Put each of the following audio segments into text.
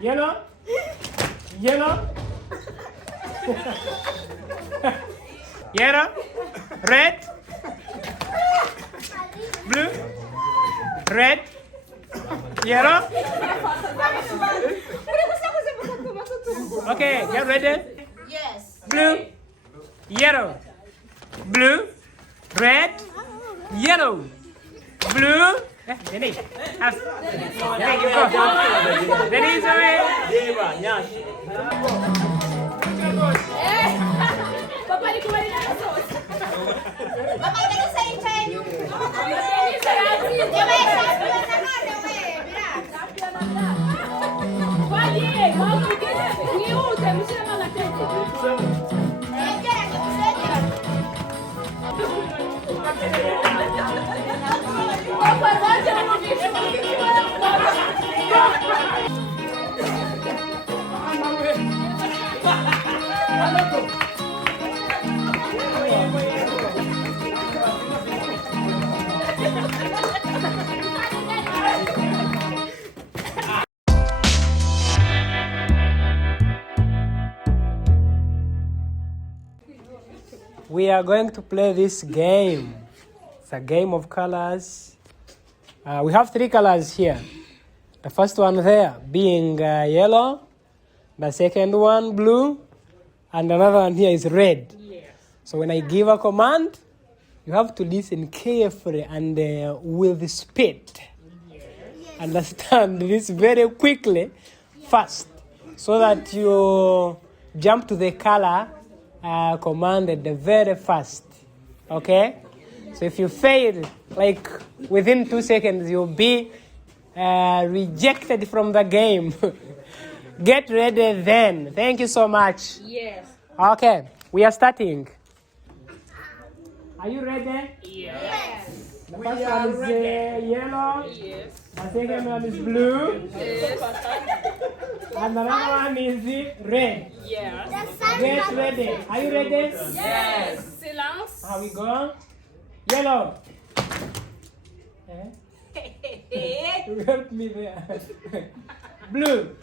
Yellow. Yellow. Yellow. Red. Blue. Red. Yellow. Okay, get ready. Yes. Blue. Yellow. Blue. Red. Yellow. Blue. Denyse. There you go. Denyse away. Papa ni kuwali na sauce. Papa ito sa inyo. We are going to play this game. It's a game of colors. We have 3 colors here. The first one there being yellow, the second one blue, and another one here is red. Yes. So when I give a command, you have to listen carefully and with speed. Yes. Understand this very quickly, fast, so that you jump to the color commanded very fast. Okay? So if you fail, like within 2 seconds, you'll be rejected from the game. Get ready then. Thank you so much. Yes. Okay, we are starting. Are you ready? Yes. The first one is yellow. Yes. The second one is blue. Yes. And another one is red. Yes. Get ready. Are you ready? Yes. Silence. How we go? Yellow. You help me there. Blue.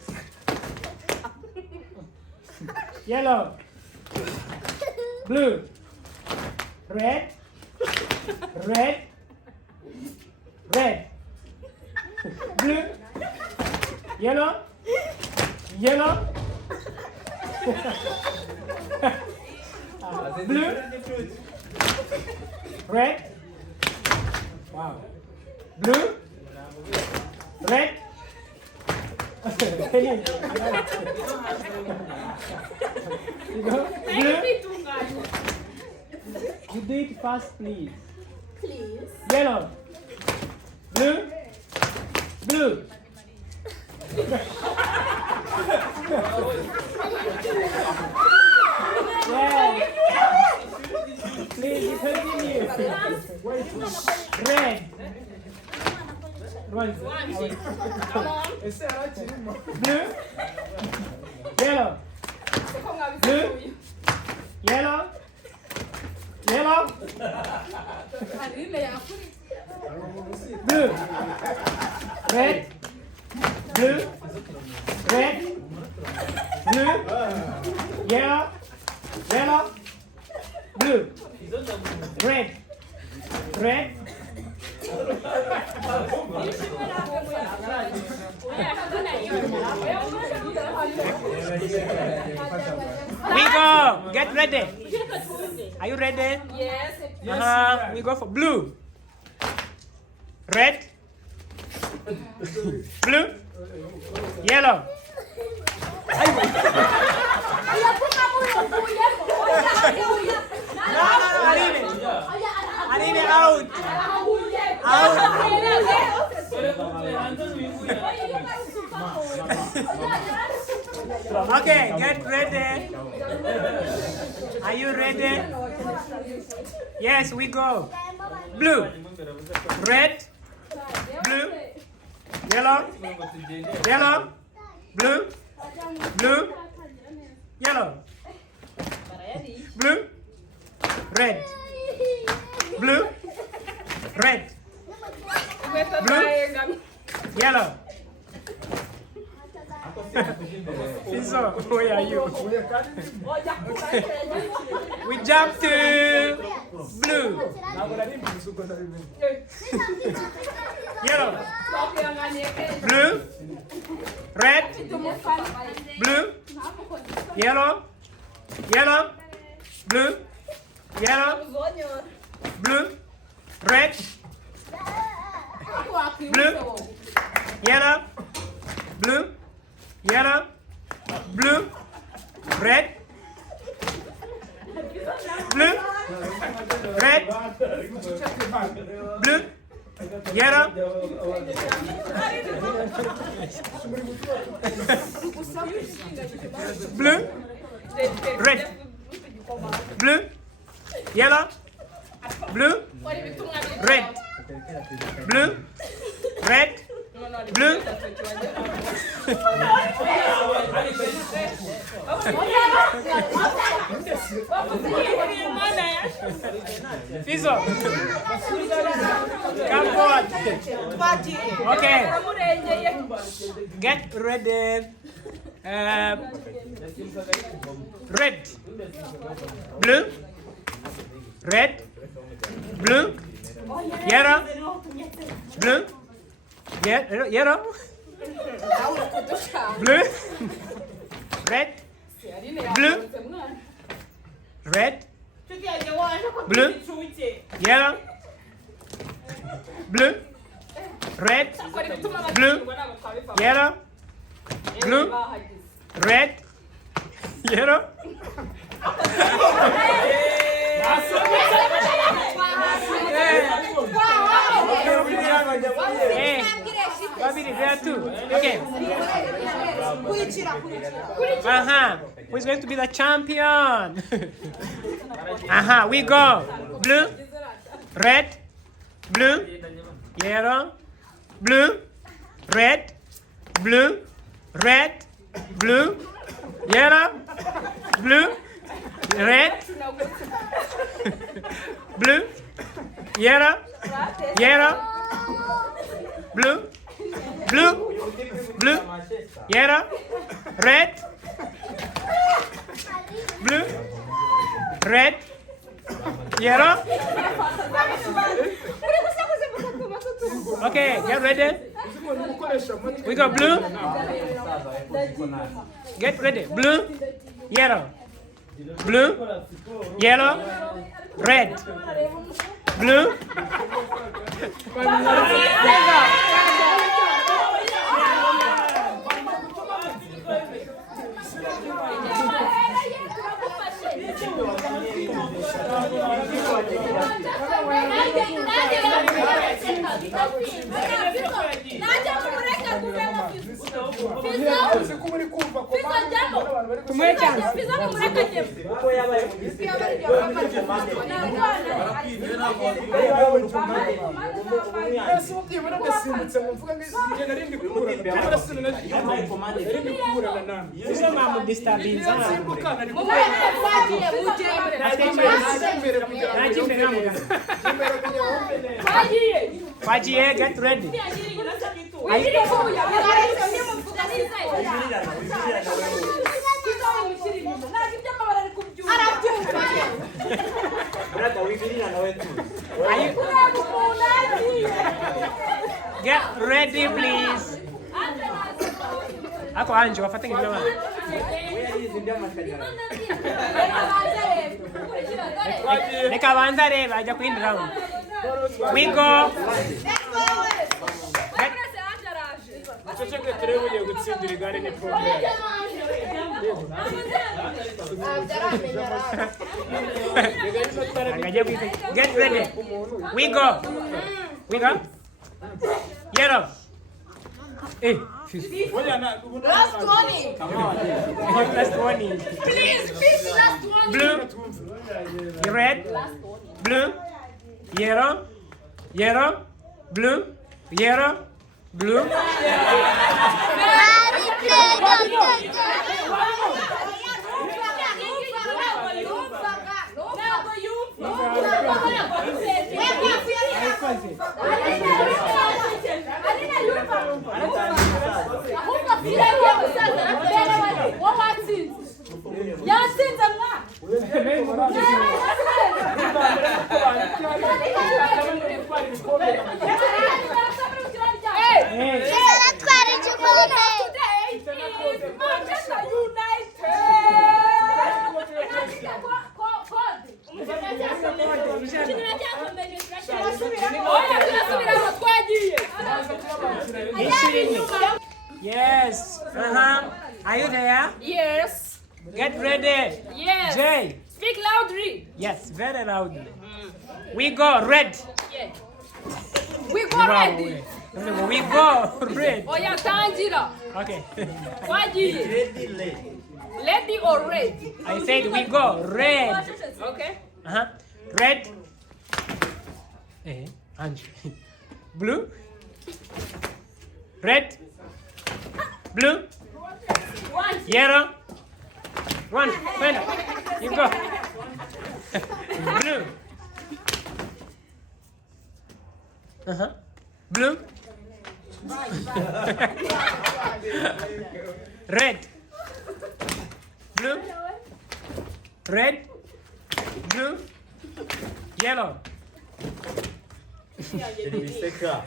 Yellow. Blue. Red. Red. Red. Blue. Yellow. Yellow. Blue. Red. Wow. Blue. Red. You go. Blue. You do it fast, please. Please. Yellow. Blue. Blue. Yeah. Please continue. Red. Blue. Yellow. Blue. Yellow. Yellow. Blue. Red. Blue. Red. Blue. Yellow. Yellow. Blue. Red. Red. We go. Get ready. Are you ready? Yes. We go for blue. Red. Blue. Yellow. Arine out. Out. Okay, get ready. Are you ready? Yes, we go. Blue. Red. Blue. Yellow. Yellow. Blue. Blue. Yellow. Blue. Red. Blue. Red. Blue. Yellow. Fizo, where are you? We jump to blue. Yellow. Blue. Red. Blue. Yellow. Yellow. Blue. Yellow. Blue. Red. Blue. Yellow. Blue. Yellow. Blue. Red. Blue. Red. Blue. Yellow. Blue. Red. Blue. Yellow. Blue. Red. Blue. Red. Blue. Fizo. Come forward. Okay. Get ready. Red. Blue. Red. Blue. Yellow. Blue. Yellow. Blue. Red. Blue. Red. Blue. Yellow. Blue. Red. Blue. Yellow. Blue. Red. Yellow. There too. Okay. Who is going to be the champion? We go. Blue, red, blue, yellow, blue, red, blue, red, blue, yellow, blue, red, blue, yellow, yellow, blue, blue, blue, yellow, red, blue, red, yellow. Okay, get ready. We go blue. Get ready. Blue, yellow, blue, yellow, red, blue. YARI, get ready. Get ready, please. Ako Anjo, wafatenge jamaa. Leka banza reba ajya ku round. We go. Get ready. We go. We go. Yellow. Hey. Last warning. Last warning. Please, last warning. Blue. Red. Blue. Yellow. Yellow. Blue. Yellow. Blue. Yes. Are you there? Yes. Get ready. Yes. Jay. Speak loudly. Yes, very loudly. We go red. Yeah. We go ready. We go red. Oya tangira. Okay. Wagiye. Lady or red? I said we go red. Okay. Red. Angie. Blue. Red. Blue. Yellow. One. When? You go. Blue. Blue. Red. Blue. Red. Blue. Yellow.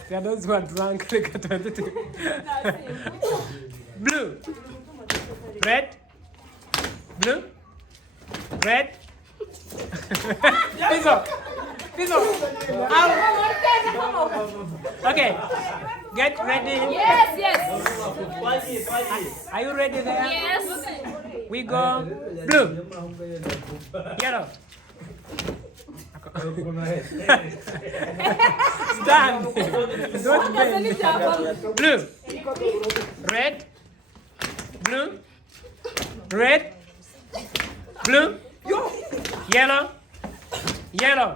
Yeah, those who are drunk. Blue. Red. Blue. Red. Pizzo. Okay. Get ready. Yes. Are you ready there? Yes. We go blue. Yellow. Stand. Don't bend. Blue. Red. Blue. Red. Blue. Yellow. Yellow.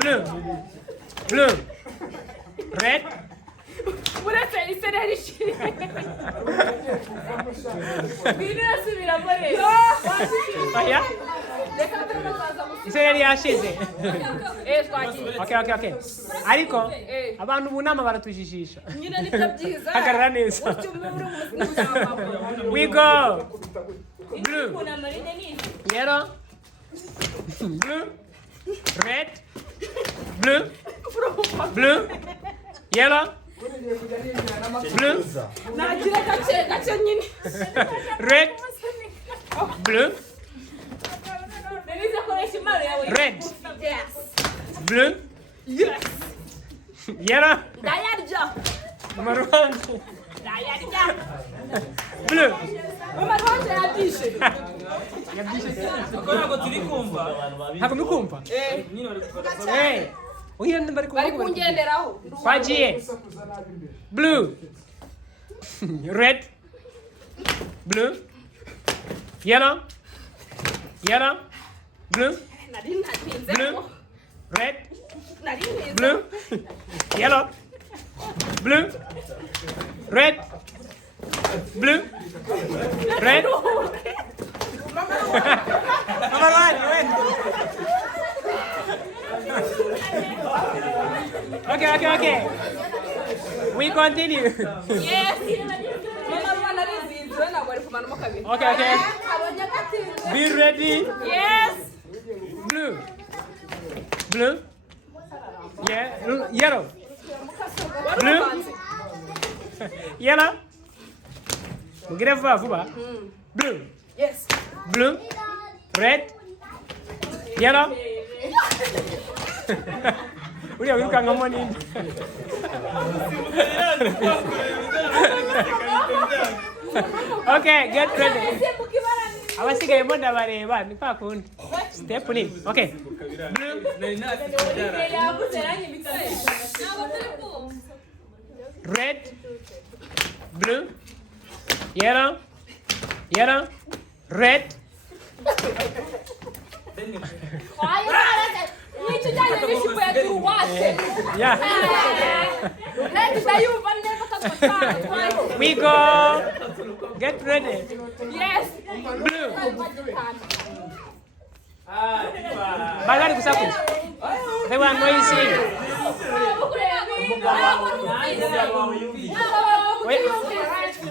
Blue. Blue. Red. Iseri yashize. Okay. Ariko abantu bunama baratujijisha. Hagarara neza. We go. Blue. Yellow. Blue. Red. Blue. Blue. Yellow. Blue. Red. Blue. Red. Yes. Blue. Yes. Yellow. Dayarja. Maroon. Dayarja. Blue. Maroon yabishe. Ntabwo mukumva? Uhiye bari kungenderaho. Kwagiye. Blue. Red. Blue. Yellow. Blue. Blue. Red. Blue. Yellow. Blue. Red. Blue. Red. Number one, you win. Okay. We continue. Yes. Okay. Be ready. Yes. Blue. Yeah. Yellow. Blue. Yellow. Mugire vuba. Blue. Yes. Blue. Red. Yellow. Uriya wirukangamo nini? Okay, get ready. Abasigaye mo ndabareba ni kwa kundi. Step ni. Okay. Blue. Red. Blue. Yellow. Red. Yeah. We go. Get ready. Yes. Blue. Bagari kusaku. They were noisy.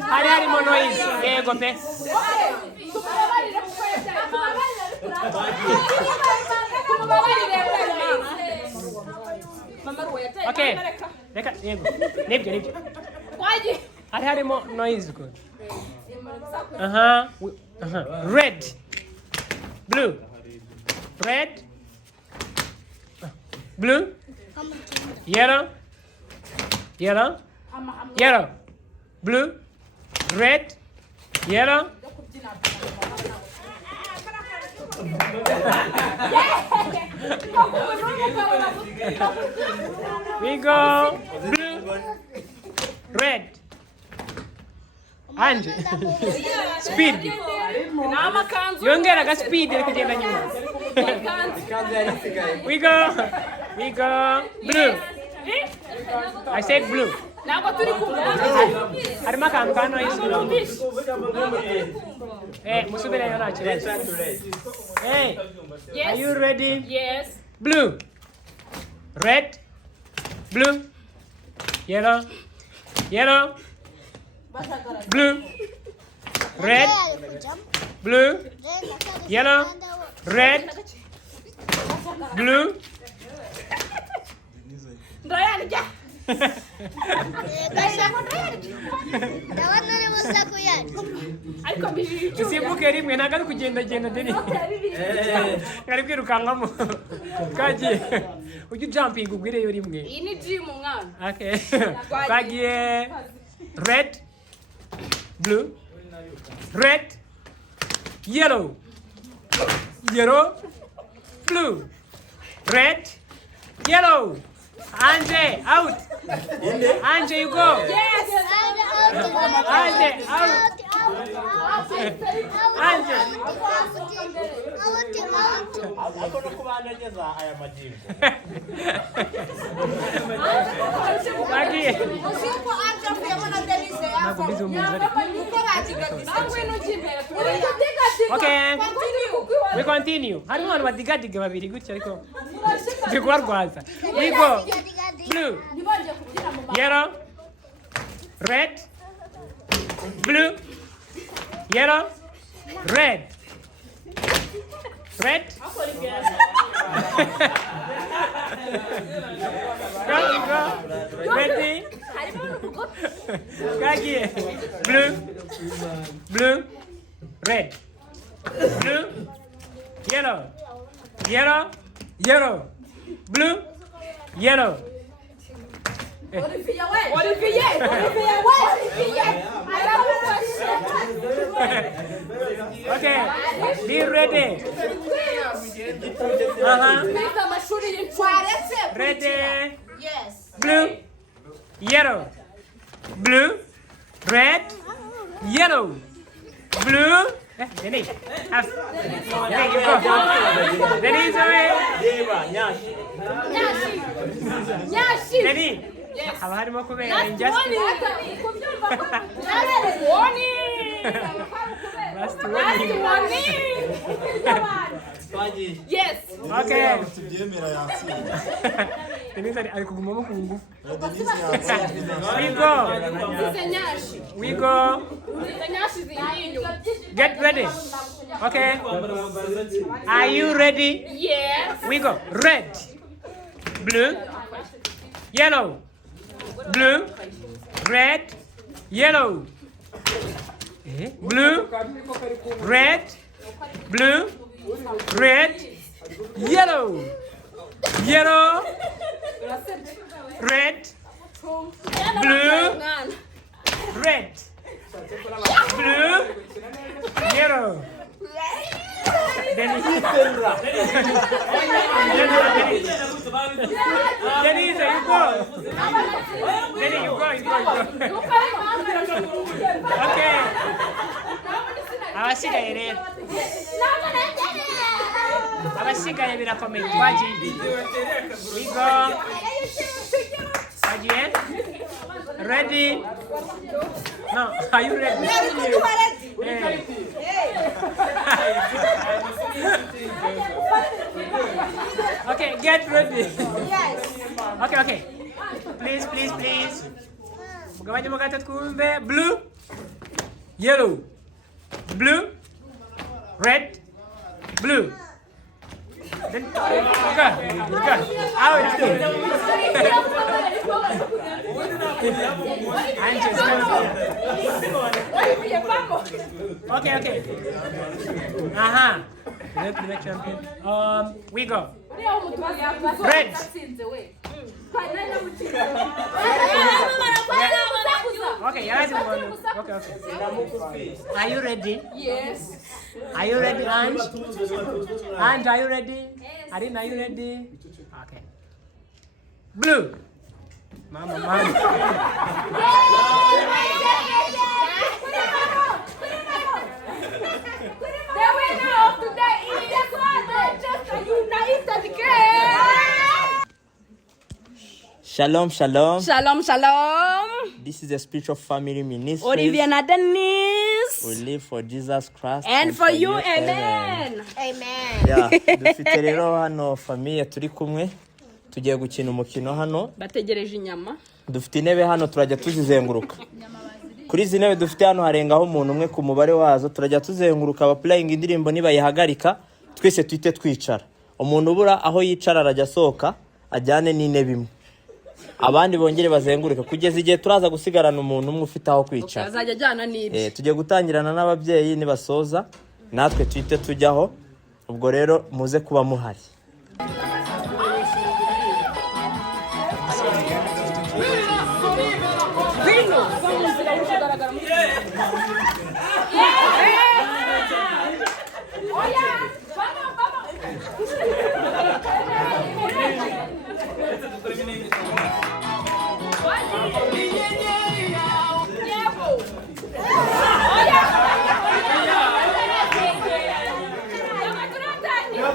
Hari noise. Yego pe. Okay. Reka yego. Nibyo. Hari noise good. Red. Blue. Red. Blue. Yellow. Blue. Red. Yellow. We go blue, red, and speed. Yongera speed kugenda nyuma. We go blue. I said blue. Harimo akantu ka noise. Musubire yo nta kibazo. Are you ready? Yes. Blue, red, blue, yellow, blue, red, blue, yellow, red, blue. Usimbuke rimwe ntabwo ari kugenda Denyse. Ngari kwirukankamo. Kagiye. Ujye jumping ugwireyo rimwe. Iyi ni gym mwana. Okay. Kagiye red, blue, red, yellow, blue, red, yellow. Anje out. Anje you go. Yes. Anje out. Anje. Akono kubandanyeza aya majimbo. Kagiye. Usiku anje kuyabona Denyse yako. Okay. We continue. Harimo abantu badigadiga babiri gutya ariko ndikubarwaza. We go. Blue, yellow, red, blue, yellow, red. Go. Ready? Kagiye. Blue, red, blue, yellow, blue, yellow. Olivier. Okay, be ready. Ready. Yes. Blue, red, yellow, blue. Denyse. There you go. Denyse away. Nyashi. Denyse. Haba harimo kubera injustice. Last warning. Yes. Okay. Tubyemera yatsinze. Denyse ari kugumamo ku ngufu. Denyse yatsinze. We go. Get ready. Okay. Are you ready? Yes. We go. Red, blue, yellow, blue, red, yellow, blue, red, blue, red, yellow, red, blue, red, blue, yellow. Denyse, you go. Denyse, you go. Okay. Abasigaye rero. Abasigaye birakomeye twagiye. We go. Again. Ready? No, are you ready? Okay, get ready. Yes. Okay. Please. Gabanya mo gatatu twumve. Blue, yellow, blue, red, blue. Then buka. Out. Okay. Aha. The next champion. We go. Red. Okay, okay. Are you ready? Yes. Are you ready, Ange? Ange, are you ready? Yes. Arina, are you ready? Okay. Blue. Mama. The winner of today is just a united game. Shalom. Shalom. This is a spiritual family ministry. Olivier na Denyse. We live for Jesus Christ. And for you, amen. Yeah, dufite rero hano famille turi kumwe. Tugiye gukina umukino hano. Bategereje inyama. Dufite intebe hano turajya tuzizenguruka. Kuri izi ntebe dufite hano harengaho umuntu umwe ku mubare wazo. Turajya tuzenguruka abaplaying indirimbo nibayihagarika twese twite twicara. Umuntu ubura aho yicara arajya sohoka ajyane n'intebe imwe. Abandi bongere bazenguruka kugeza igihe turaza gusigarana umuntu umwe ufite aho kwicara. Azajya ajyana n'ibyo. Tujye gutangirana n'ababyeyi nibasoza natwe twite tujyaho. Ubwo rero muze kuba muhari. Apa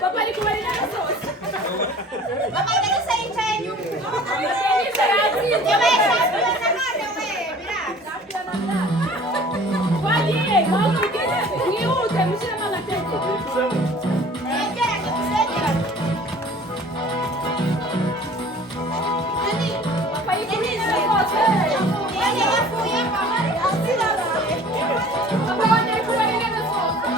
Papa ari kubarira zose. Mama ngeze sayicaye nyuma. Wagiye, mwamugeze. Mwihute mushyiremo agateko. Yegeranye kusegeranye. Papa yikubize rwose. Yenge yafuye kamari asirabaye. Papa wongeye kubarira zose.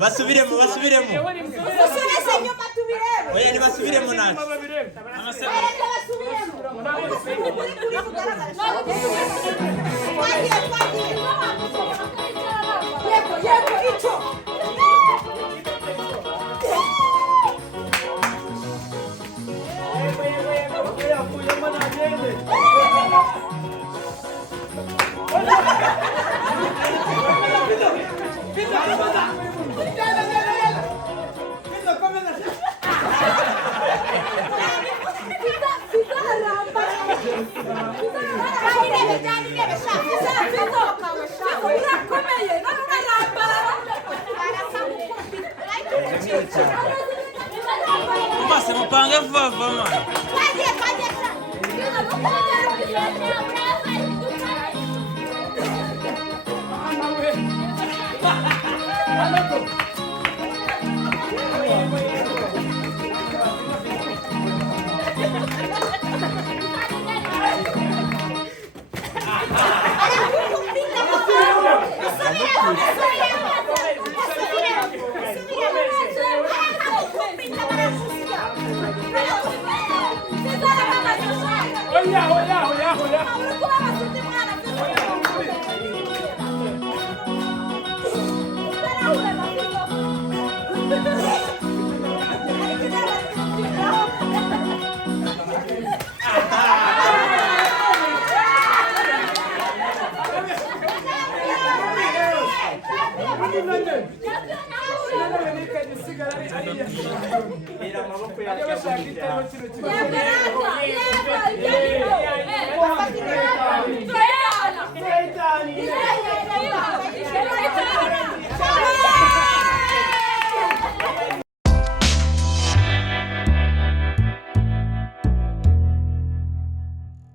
Basubiremo oya ni basubiremo nacu Basi mupange vuba vuba mwana.